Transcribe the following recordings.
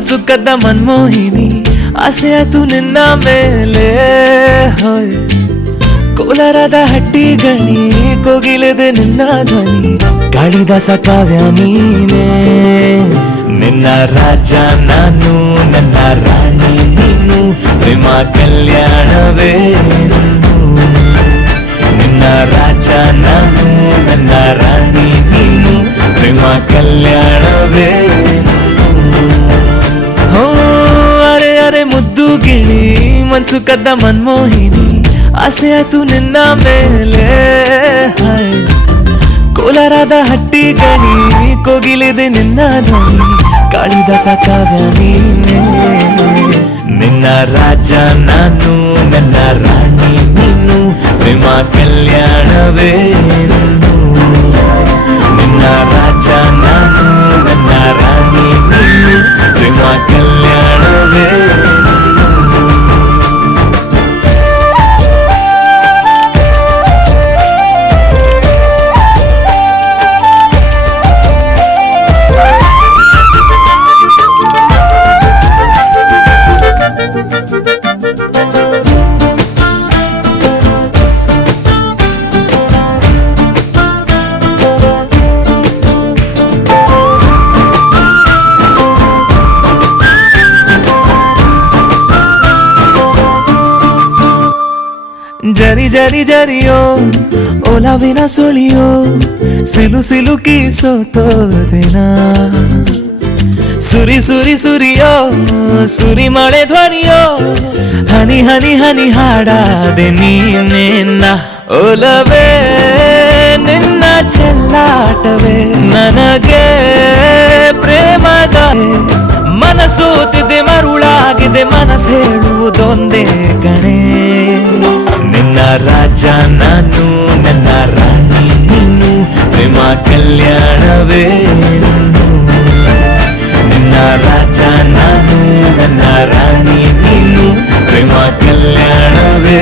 ಮನ್ಸು ಕದ್ದ ಮನ್ಮೋಹಿನಿ ಆಸೆ ಆತು ನಿನ್ನ ಮೇಲೆ ಹೋಯ್ ಕೋಲಾರದ ಹಟ್ಟಿ ಗಣಿ ಕೋಗಿಲೆದೆ ನಿನ್ನ ಧ್ವನಿ ಕಾಳಿದಾಸ ಕಾವ್ಯ ನೀನೇ ನಿನ್ನ ರಾಜ ನಾನು ನನ್ನ ರಾಣಿ ನೀನು ಪ್ರೇಮ ಕಲ್ಯಾಣವೇ ನಿನ್ನ ರಾಜ ನಾನು ನನ್ನ ರಾಣಿ ನೀನು ಪ್ರೇಮ ಕಲ್ಯಾಣವೇ ಹೋ ಅರೆ ಅರೆ ಮುದ್ದು ಗಿಳಿ ಮನ್ಸು ಕದ್ದ ಮನ್ಮೋಹಿನಿ ಆಸೆ ಆತು ನಿನ್ನ ಮೇಲೆ ಕೋಲಾರದ ಹಟ್ಟಿ ಗಣಿ ಕೋಗಿಲೆದೆ ನಿನ್ನ ಧ್ವನಿ ಕಾಳಿದಾಸ ಕಾವ್ಯ ನೀನೇ ನಿನ್ನ ರಾಜ ನಾನು ನನ್ನ ರಾಣಿ ನೀನು ಪ್ರೇಮ ಕಲ್ಯಾಣವೇ ನಿನ್ನ ರಾಜ ನಾನು ನನ್ನ ರಾಣಿ ನೀನು ಪ್ರೇಮ ಕಲ್ಯಾಣವೇ ಜರಿ ಜರಿ ಜರಿಯೋ ಒಲವಿನ ಸುಳಿಯೋ ಸಿಲು ಸಿಲುಕಿ ಸೋತೋದಿನ ಸುರಿ ಸುರಿ ಸುರಿಯೋ ಸುರಿ ಮಳೆ ಧ್ವನಿಯೋ ಹನಿ ಹನಿ ಹನಿ ಹಾಡಾದೆ ನೀನೆನ್ನ ಒಲವೇ ನಿನ್ನ ಚೆಲ್ಲಾಟವೇ ನನಗೆ ಪ್ರೇಮದ ಮನಸೋತಿದೆ ಮರುಳಾಗಿದೆ ಮನಸ್ಸು ಹೇಳುವುದೊಂದೇ ಕಣೆ ನಿನ್ನ ರಾಜ ನಾನು ನನ್ನ ರಾಣಿ ನೀನು ಪ್ರೇಮ ಕಲ್ಯಾಣವೇ ನಿನ್ನ ರಾಜ ನಾನು ನನ್ನ ರಾಣಿ ನೀನು ಪ್ರೇಮ ಕಲ್ಯಾಣವೇ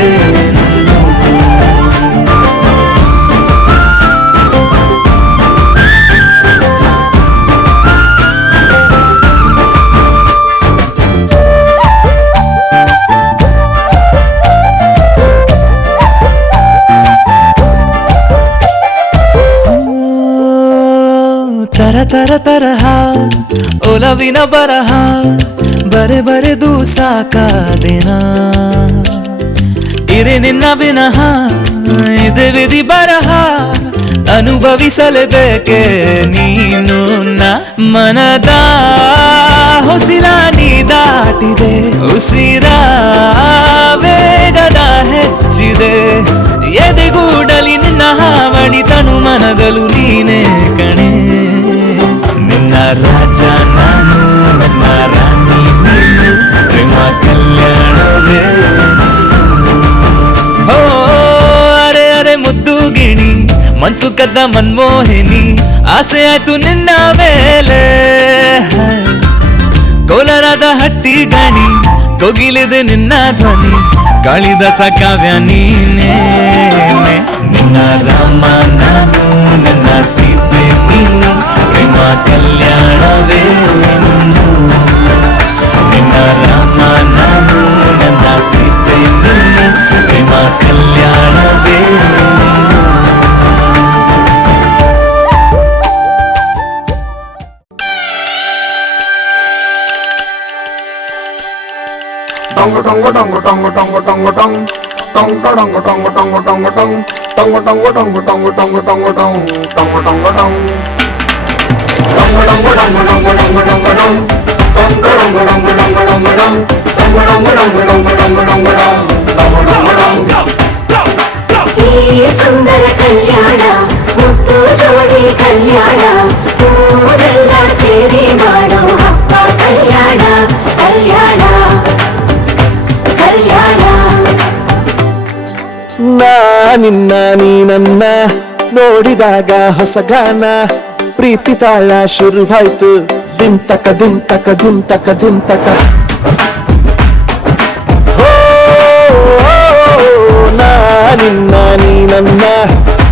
ತರ ತರ ತರಹ ಒಲವಿನ ಬರಹ ಬರೆ ಬರೆದು ಸಾಕಾದೆನ ಇರೆ ನಿನ್ನ ವಿನಃ ಇದೆ ವಿಧಿ ಬರಹ ಅನುಭವಿಸಲೇಬೇಕೆ ನೀನು ಮನದ ಹೊಸಿರ ನೀ ದಾಟಿದೆ ಉಸಿರ ವೇಗದ ಹೆಚ್ಚಿದೆ ಎದೆಗೂಡಲಿ ನಿನ್ನ ಹಾವಳಿ ತನು ಮನದಲು ನೀನೇ ಕಣೆ ನಿನ್ನ ರಾಜ ನಾನು ನನ್ನ ರಾಣಿ ನೀನು ಪ್ರೇಮ ಕಲ್ಯಾಣವೇ ಹೋ ಅರೆ ಅರೆ ಮುದ್ದು ಗಿಣಿ ಮನ್ಸು ಕದ್ದ ಮನ್ಮೋಹಿನಿ ಆಸೆ ಆಯ್ತು ನಿನ್ನ ಮೇಲೆ ಕೋಲಾರದ ಹಟ್ಟಿ ಗಣಿ ಕೋಗಿಲೆದೆ ನಿನ್ನ ಧ್ವನಿ ಕಾಳಿದಾಸ ಕಾವ್ಯ ನೀನೇ ನಿನ್ನ ರಾಮ ನಾನು ನನ್ನ ಸೀತೆ ನೀನು ಪ್ರೇಮ ಕಲ್ಯಾಣವೇ ನಿನ್ನ ರಾಮ ನಾನು ನನ್ನ ಸೀತೆ ನೀನು ಪ್ರೇಮ ಕಲ್ಯಾಣವೇ Tongo tongo tongo tongo tongo tongo tong tongo tongo tongo tongo tongo tong tongo tongo tongo tongo tongo tongo tong tongo tongo tong tongo tongo tongo tongo tongo tongo tong tongo tongo tongo tongo tongo tong tongo tongo tongo tongo tongo tongo tong tongo tongo tong ಈ ಸುಂದರ ಕಲ್ಯಾಣ ಮುತ್ತು ಜೋಡಿ ಕಲ್ಯಾಣ ಊರೆಲ್ಲ ಸೇರಿ ಮಾಡೋ ಹಬ್ಬ ಕಲ್ಯಾಣ ಕಲ್ಯಾಣ ಕಲ್ಯಾಣ ನಿನ್ನ ನೀ ನನ್ನ ನೋಡಿದಾಗ ಹೊಸಗಾನ ಪ್ರೀತಿ ತಾಳ ಶುರುವಾಯ್ತು ದಿಂತಕ ದಿಂತಕ ದಿಂತಕ ದಿಂತಕ ನಿನ್ನ ನೀ ನನ್ನ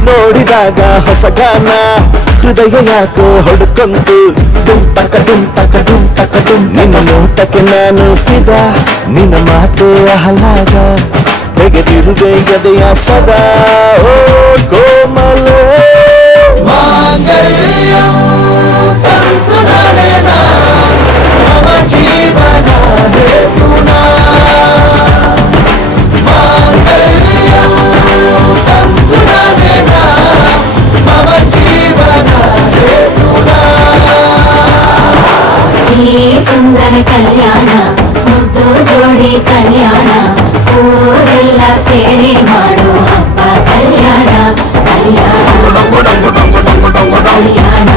ನೋಡಿದಾಗ ಹೊಸಗಾನ ಹೃದಯ ಯಾಕೋ ಹೊಡ್ಕೊಂತು ಡುಮ್ ಟಕ ಡುಮ್ ಟಕ ಡುಮ್ ಟಕ ಡುಮ್ ನಿನ್ನ ನೋಟಕ್ಕೆ ನಾನು ಫಿದಾ ನಿನ್ನ ಮಾತೆ ಆಹ್ಲಾದ ತೆಗೆದಿರುವೆ ಎದೆಯ ಸದಾ ಓ ಕೋಮಲೆ ಮಾಂಗಲ್ಯಂ ತಂತು ನರೇನ ಮಮ ಜೀವನ ಹೇತುನಾ ಮಾಂಗಲ್ಯಂ ತಂತು ನರೇನ ಮಮ ಜೀವನ ಹೇತುನಾ ಈ ಸುಂದರ ಕಲ್ಯಾಣ ಮುದ್ದು ಜೋಡಿ ಕಲ್ಯಾಣ ಊರೆಲ್ಲ ಸೇರಿ ಮಾಡೋ ಹಬ್ಬ ಕಲ್ಯಾಣ ಕಲ್ಯಾಣ ಕಲ್ಯಾಣ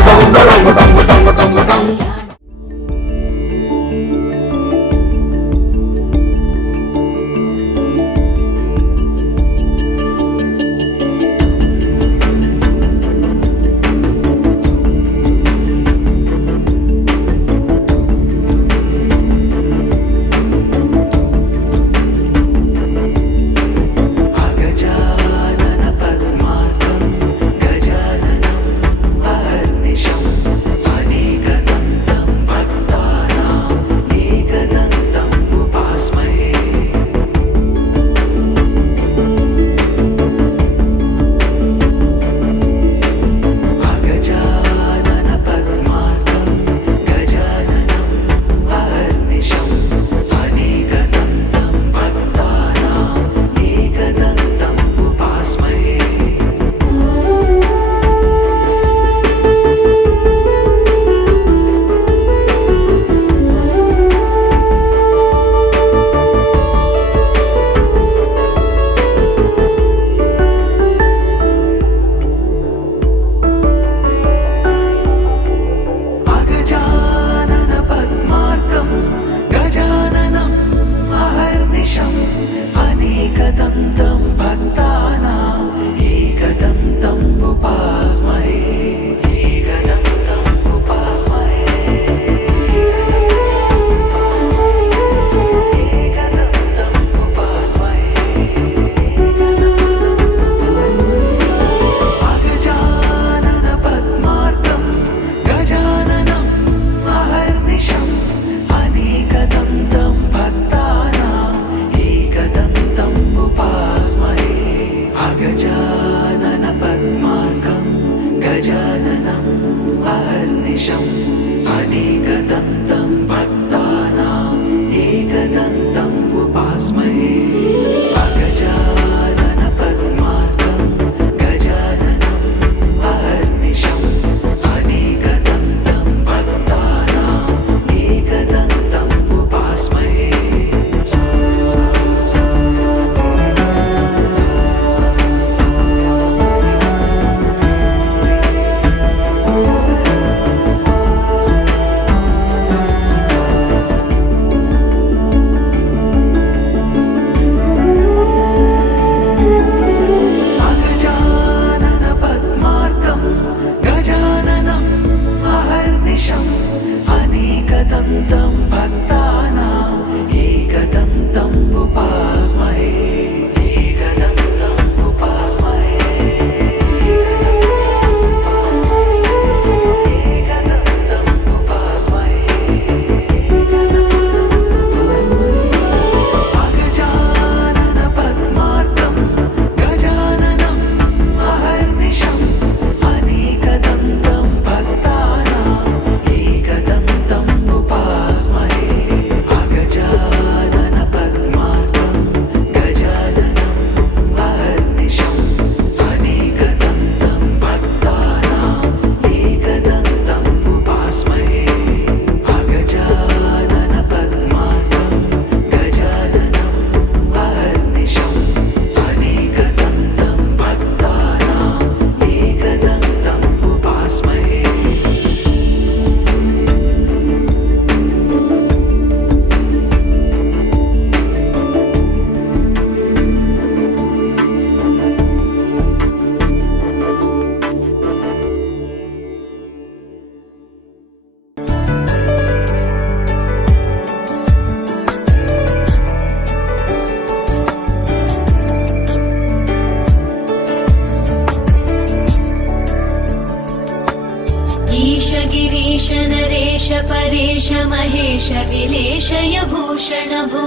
परेश महेश विलेशय भूषण भो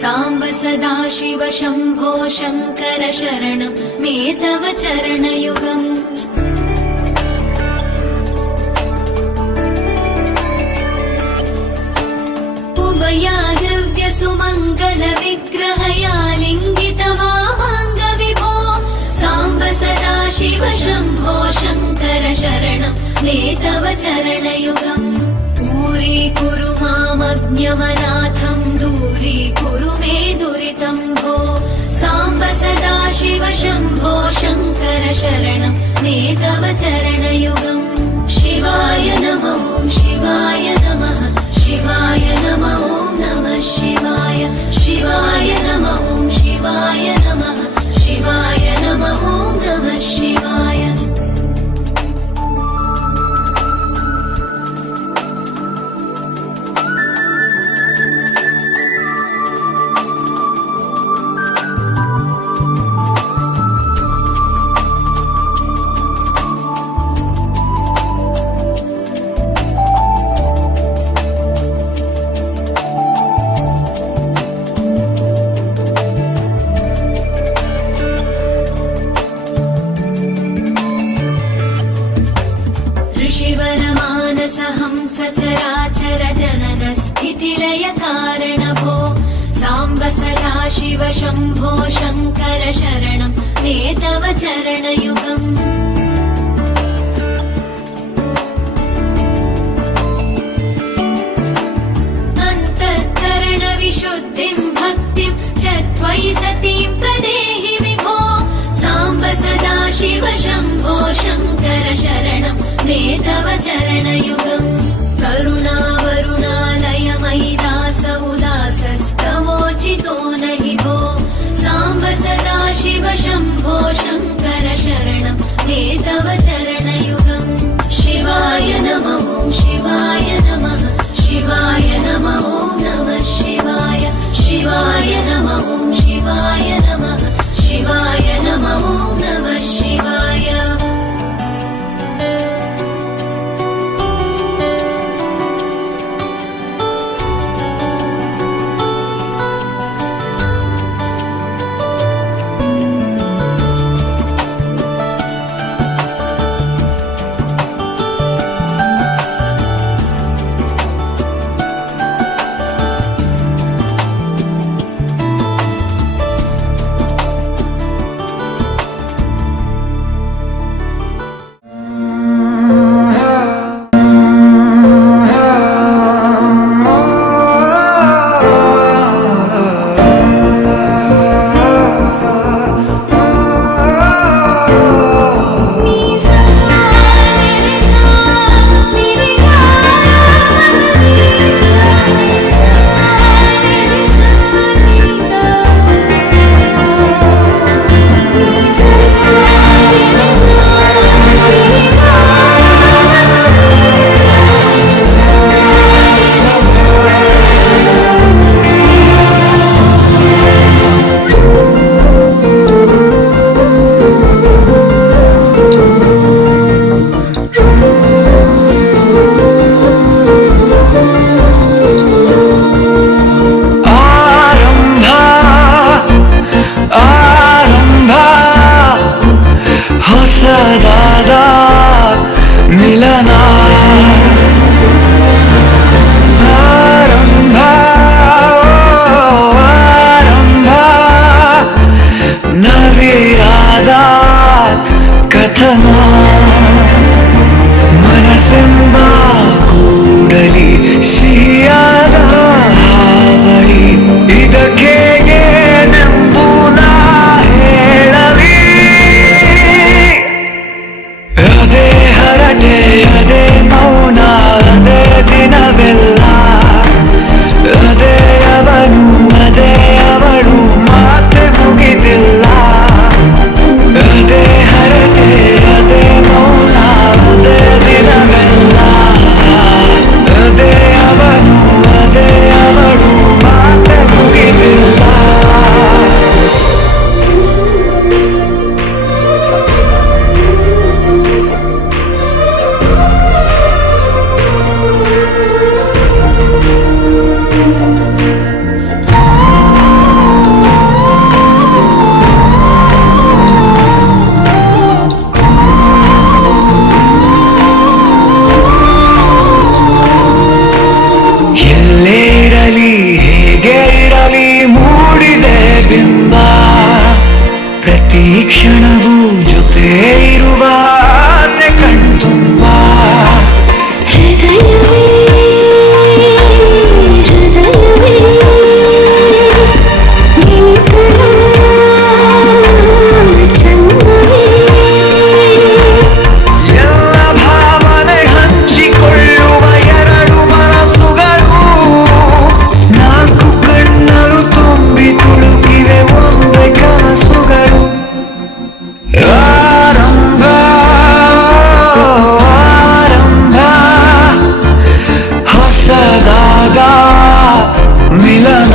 साम्ब सदा शिव शम्भो शङ्कर शरणं मे तव चरणयुगम् सुमङ्गल विग्रहया लिङ्गित वामाङ्ग विभो साम्ब सदा शिव शम्भो शङ्कर शरणं मे तव चरणयुगम् दूरीकुरु मामज्ञमनाथं दूरीकुरु मे दुरितं भो साम्ब सदा शिव शम्भो शङ्कर शरणं मे तव चरणयुगम् शिवाय नमः शिवाय नमः शिवाय नमः नमः शिवाय शिवाय नमः शिवाय नमः शिवाय नमः नमः शिवाय सचराचर जनन स्थितिलय कारण भो साम्ब सदा शिव शम्भो शङ्कर शरणं मे तव चरणयुगम् अन्तःकरण विशुद्धिं भक्तिं च त्वयि सतीं प्रदेहि विभो साम्ब सदा शिव शम्भो शङ्कर शरणं मे तव चरणयुगम् करुणावरुणालयमयि दास उदासस्तवोचितो नहि भो साम्ब सदा शिव शम्भो शङ्कर शरणं मे तव चरणयुगम् शिवाय नमः शिवाय नमः शिवाय नमः नमः शिवाय शिवाय नमः शिवाय नमः शिवाय नमः नमः शिवाय ಪ್ರತಿ ಕ್ಷಣವೂ ಜೊತೆ ಇರುವ ಆಸೆ ಕಣ್ತುಂಬ. ಹೃದಯವೇ ಹೃದಯವೇ ನಿಂತರ ಚಂದವೇ ಎಲ್ಲ ಭಾವನೆ ಹಂಚಿಕೊಳ್ಳುವ ಎರಡು ಮನಸ್ಸುಗಳು ನಾಲ್ಕು ಕಣ್ಣಲು ತುಂಬಿ ತುಳುಕಿವೆ ಒಂದೇ ಕನಸುಗಳು. ಆರಂಭ ಆರಂಭ ಹೊಸದಾಗ ಮಿಲನ.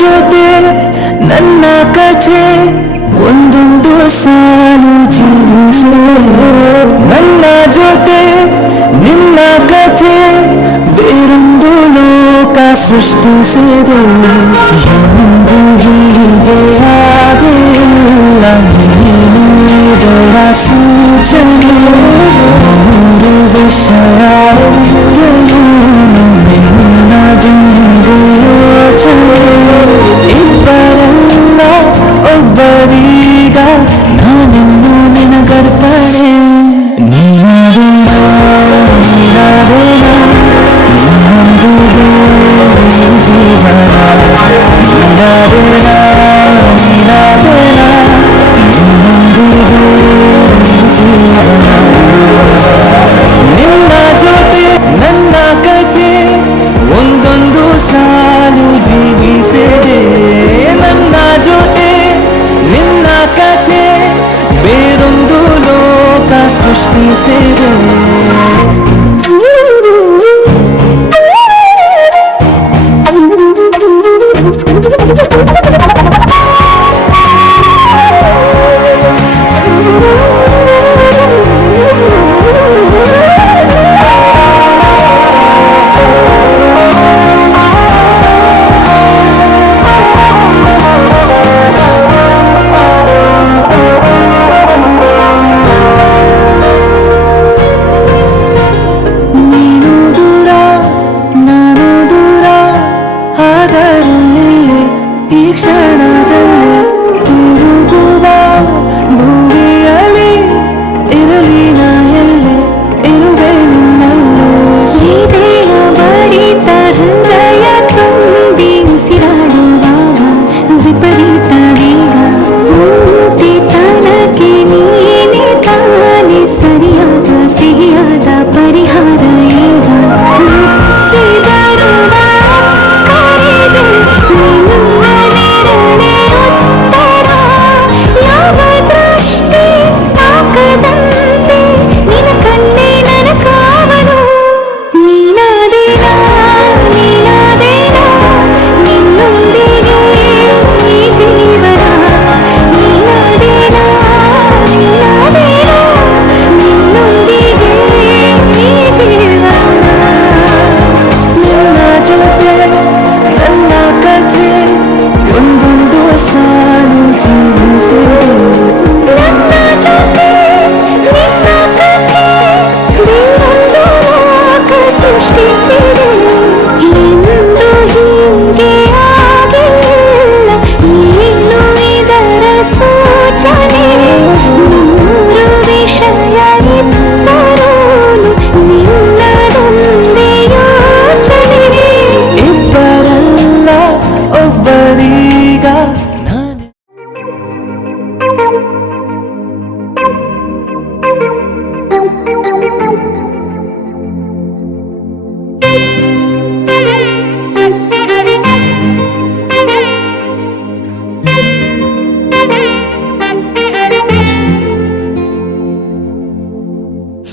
ಜೊತೆ ನನ್ನ ಕಥೆ ಒಂದೊಂದು ಸಾಲು ಜೀವಿಸಿದೆ. ನನ್ನ ಜೊತೆ ನಿನ್ನ ಕಥೆ ಬೇರೊಂದು ಲೋಕ ಸೃಷ್ಟಿಸಿದೆ. ಎಂದು ಹೀಗೆ ಆಗಿಲ್ಲ ನೀಡುವ ಸೂಚನೆ. ಮೂರು ವಿಷಯ ಎತ್ತರೂ ನಿನ್ನದೊಂದು ಯೋಚನೆ. ಇಬ್ಬರಲ್ಲ ಒಬ್ಬರೀಗ ನಾನಿನ್ನು ನಿನ ಗರ್ಭಣೆ. ನೀನಾದೇನಾ ನೀನಾದೇನಾ ನನ್ನೊಂದಿಗೆ ಈ ಜೀವನ. ನೀನಾದೇನಾ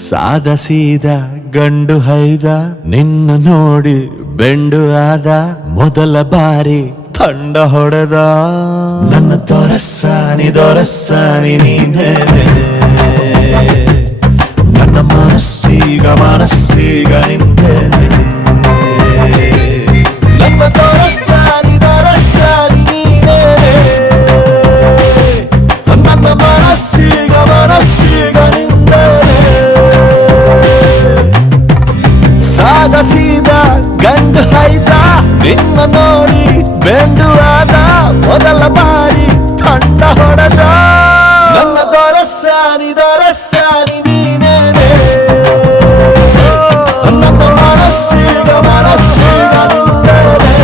ಸಾದ ಸೀದ ಗಂಡು ಹೈದ ನಿನ್ನ ನೋಡಿ ಬೆಂಡು ಆದ ಮೊದಲ ಬಾರಿ ತಂಡ ಹೊಡೆದ ನನ್ನ ದೊರಸ್ಸಾನಿ ನೀನೇನೆ ನನ್ನ ಮನಸ್ಸೀಗ ನಿಂತೇನೆ ನನ್ನ ದೊರಸ್ಸಾನಿ ನೀನೇನೆ ನನ್ನ ಮನಸ್ಸೀಗ ನಿಂತೇನೆ ಸಾದ ಸೀದ ಗಂಡು ಹೈದ ನಿನ್ನ ನೋಡಿ ಬೆಂಡು ಆದ ಮೊದಲ ಬಾರಿ ತಂಡ ಹೊಡೆದ ನನ್ನ ದೊರಸ್ಸಾನಿ ನೀನೇನೆ ನನ್ನ ಮನಸ್ಸೀಗ ನಿಂತೇನೆ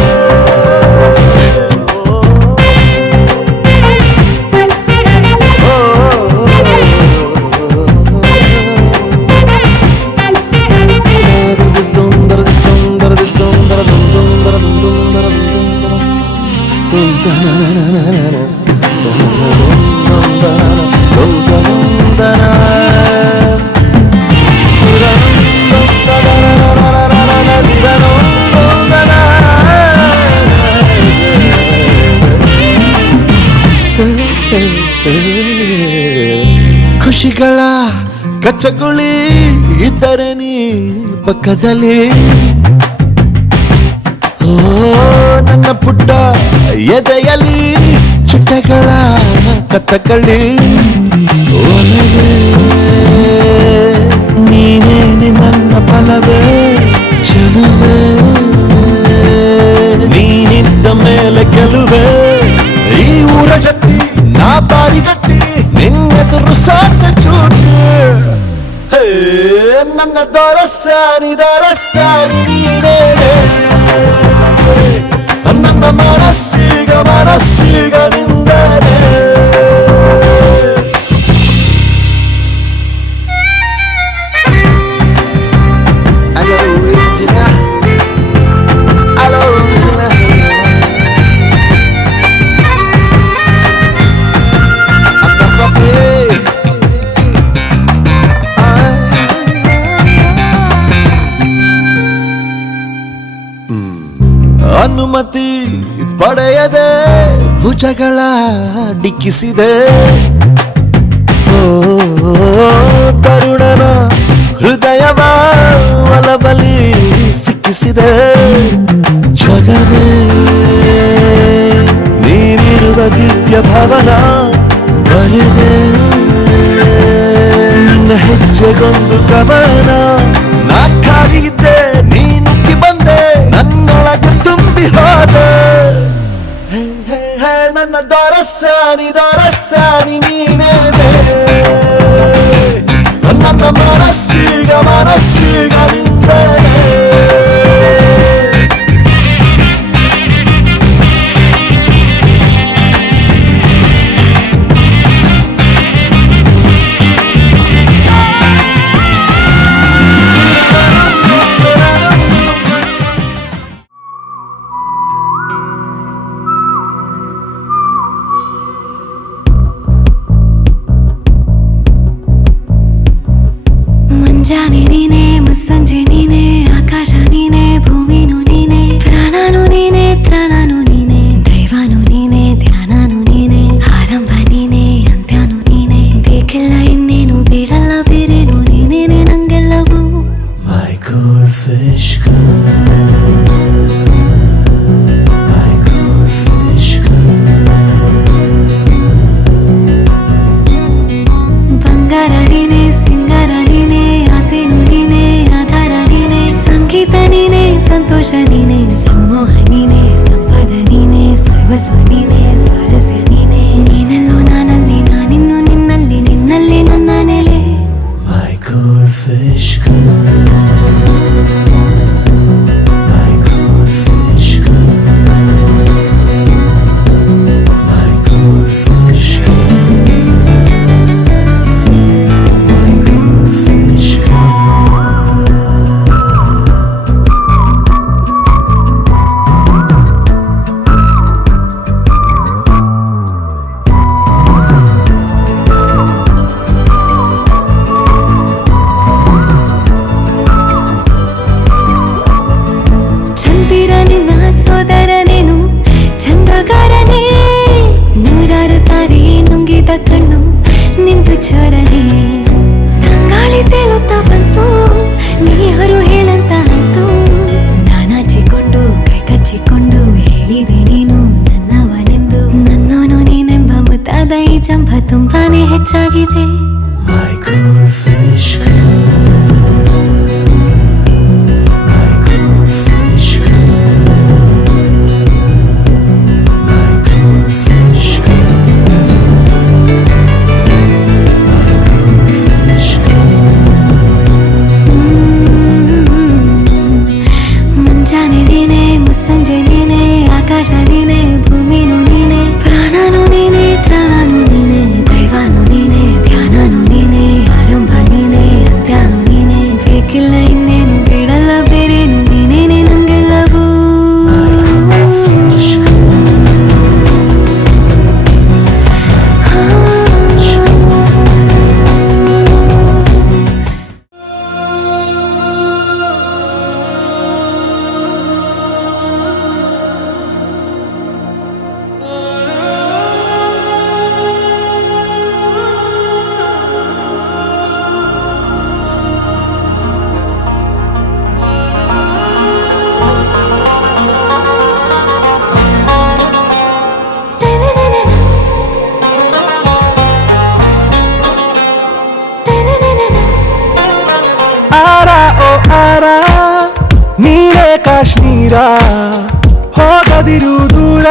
ಖುಷಿಗಳ ಕಚ್ಚಗುಳಿ ಇದ್ದರೆ ನೀ ಪಕ್ಕದಲ್ಲಿ ಓ ನನ್ನ ಪುಟ್ಟ ಎದೆಯಲ್ಲಿ ಚುಟ್ಟಗಳ ಕಥಕಳಿ ಒಲವೇ ನೀನೇನೆ ನನ್ನ ಫಲವೇ ಚಲುವೆ ನೀನಿದ್ದ ಮೇಲೆ ಗೆಲುವೆ ಈ ಊರ ಜಟ್ಟಿ ನಾ ಬಾರಿಗಟ್ಟಿ ನಿನ್ನೆದುರು ಸಾರ್ಥ ಚೂಟಿ ನನ್ನ ದೊರಸ್ಸಾನಿ ನೀನೇನೆ ನನ್ನ ಮನಸ್ಸೀಗ ನಿಂದನೆ ಅನುಮತಿ ಪಡೆಯದೆ ಭುಜಗಳ ಡಿಕ್ಕಿಸಿದೆ ಓ ತರುಣನ ಹೃದಯವ ಒಲಬಲಿ ಸಿಕ್ಕಿಸಿದೆ ಜಗವೇ ನೀನಿರುವ ದಿವ್ಯ ಭವನ ಬರೆದೆ ನಿನ್ನ ಹೆಜ್ಜೆಗೊಂದು ಕವನ ನಾ ಕಾಲಿದ್ದೆ ನೀನುಕ್ಕಿ ಬಂದೆ ನನ್ನೊಳಗೆ ತುಂಬಿ ಹೋದೆ ನನ್ನ ದೊರಸ್ಸಾನಿ ನೀನೇನೆ ನನ್ನ ಮನಸ್ಸೀಗ ನಿಂತೇನೆ ಮುಂಜಾನೆ ನೀನೆ ಮುಸ್ಸಂಜೆ ನೀನೆ ಆಕಾಶ ನೀನೆ ಭೂಮಿನು ನೀನೆ ಪ್ರಾಣನು ನೀನೆ ತ್ರಾಣನು ನೀನೆ ದೈವನು ನೀನೆ ಧ್ಯಾನನು ನೀನೆ ಆರಂಭ ನೀನೆ ಅಂತ್ಯನು ನೀನೆ ಬೇಕಿಲ್ಲ ಇನ್ನೇನು ಬೇಡಲ್ಲ ಬೇರೇನು ನೀನೇನೆ ನಂಗೆಲ್ಲವೂ My goldfish girl, my goldfish ಬಂಗಾರ ನೀನೆ ಸಿಂಗಾರ ನೀನೆ ಆಸೆನು ನೀನೆ ಆಧಾರ ನೀನೆ ಸಂಗೀತ ನೀನೆ ಸಂತೋಷ ನೀನೆ ಸಮೋಹ ನೀನೆ ಸಂಪದ ನೀನೆ ಸರ್ವಸ್ವ ನೀನೆ ಸ್ವಾರಸ್ಯ ನೀನೆ ನೀನೆಲ್ಲೋ ನಾನಲ್ಲಿ ನಾನಿನ್ನು ನಿನ್ನಲ್ಲಿ ನಿನ್ನಲ್ಲಿ ನನ್ನ ನೆಲೆ my goldfish girl, my goldfish girl, my goldfish girl, my goldfish girl. ಜೋರನೆ ತಂಗಾಳಿ ತೇಲುತ್ತಾ ಬಂತು ನೀರು ಹೇಳಂತ ಅಂತು ನಾನಾಚಿಕೊಂಡು ಕೈ ಕಚ್ಚಿಕೊಂಡು ಹೇಳಿದೆ ನೀನು ನನ್ನವನೆಂದು ನನ್ನೋನು ನೀನೆಂಬ ಮುತ್ತಾದ ಈ ಜಂಭ ತುಂಬಾನೇ ಹೆಚ್ಚಾಗಿದೆ My cool fish My cool fish My cool fish My cool fish ಮುಂಜಾನೆ ನೀನೆ ಮುಸ್ಸಂಜೆ ನೀನೆ ಆಕಾಶ ನೀನೆ ಭೂಮಿನೂ ನೀನೆ ಪ್ರಾಣನೂ ನೀನೆ ತ್ರಾಣನೂ ನೀನೆ ದೈವನೂ ನೀನೆ ಧ್ಯಾನನೂ ನೀನೆ ಆರಂಭ ನೀನೆ ಅಂತ್ಯನೂ ನೀನೆ ಬೇಕಿಲ್ಲ ಇನ್ನೇನು ಬೇಡಲ್ಲ ಬೇರೇನು ನೀನೇನೆ ನಂಗೆಲ್ಲವೂ ಆರ ಓ ಆರ ನೀನೇ ಕಾಶ್ಮೀರ ಹೋಗದಿರು ದೂರ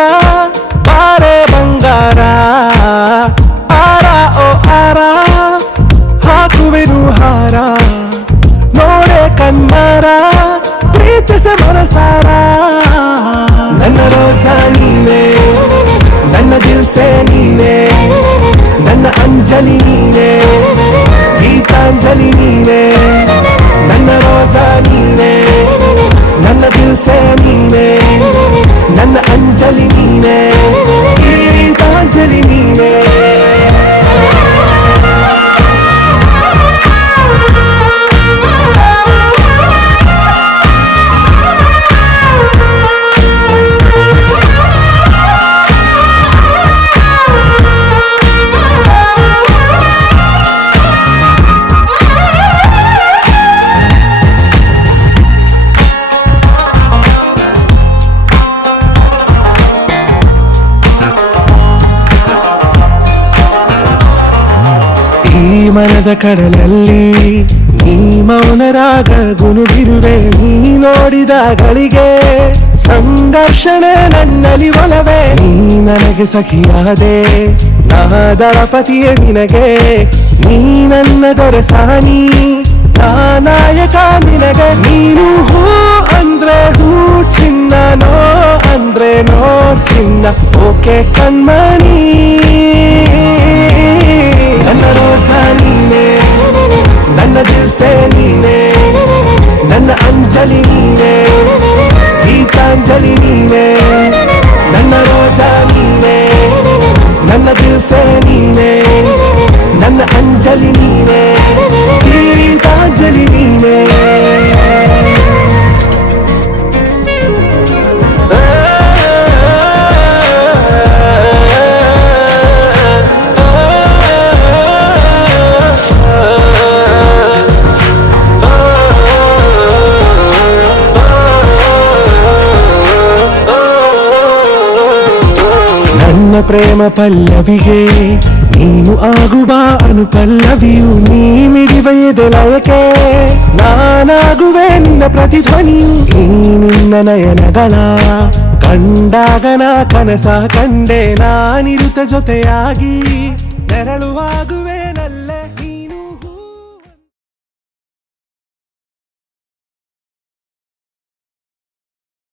ಬಾರೆ ಬಂಗಾರ ಆರ ಓ ಆರ ಹಾಕುವೆನು ಹಾರ ನೋಡೆ ಕಣ್ಮಾರ ಪ್ರೀತಿಸ ಮನಸಾರ ನನ್ನ ರೋಜಾ ನೀನೆ ನನ್ನ ದಿಲ್ಸೆ ನೀನೆ ನನ್ನ ಅಂಜಲಿ ನೀನೆ ಗೀತಾಂಜಲಿ ನೀನೆ ನನ್ನ ರೋಜಾ ನೀನೆ ನನ್ನ ದಿಲ್ಸೆ ನೀನೆ ನನ್ನ ಅಂಜಲಿ ನೀನೆ ಗೀತಾಂಜಲಿ ನೀನೆ ಈ ಮನದ ಕಡಲಲ್ಲಿ ನೀ ಮೌನರಾಗ ಗುನುಗಿರುವೆ ನೀ ನೋಡಿದ ಗಳಿಗೆ ಸಂಘರ್ಷಣೆ ನನ್ನಲ್ಲಿ ಒಲವೇ ನೀ ನನಗೆ ಸಖಿಯಾದೆ ನಾ ದಳಪತಿಯ ನಿನಗೆ ನೀ ನನ್ನ ದೊರೆಸಾನಿ ನಾ ನಾಯಕ ನಿನಗೆ ನೀನು ಹೂ ಅಂದ್ರೆ ಹೂ ಚಿನ್ನ ನೋ ಅಂದ್ರೆ ನೋ ಚಿನ್ನ ಓಕೆ ಕಣ್ಮಣಿ ನನ್ನ ರೋಜಾ ನೀನೆ ನನ್ನ ದಿಲ್ಸೆ ನೀನೆ ನನ್ನ ಅಂಜಲಿ ನೀನೆ ಗೀತಾಂಜಲಿ ನೀನೆ ನನ್ನ ರೋಜಾ ನೀನೆ ನನ್ನ ದಿಲ್ಸೆ ನೀನೆ ನನ್ನ ಅಂಜಲಿ ನೀನೆ ಗೀತಾಂಜಲಿ ನೀನೆ ನನ್ನ ಪ್ರೇಮ ಪಲ್ಲವಿಗೆ ನೀನು ಆಗುವ ಅನುಪಲ್ಲವಿಯು ನೀ ಮಿಡಿವ ಎದೆಲಯಕ್ಕೆ ನಾನಾಗುವೆ ನಿನ್ನ ಪ್ರತಿಧ್ವನಿಯು ಈ ನಿನ್ನ ನಯನಗಳ ಕಂಡಾಗ ನಾ ಕನಸ ಕಂಡೆ ನಾನಿರುತ್ತ ಜೊತೆಯಾಗಿ ನೆರಳುವಾಗುವೆ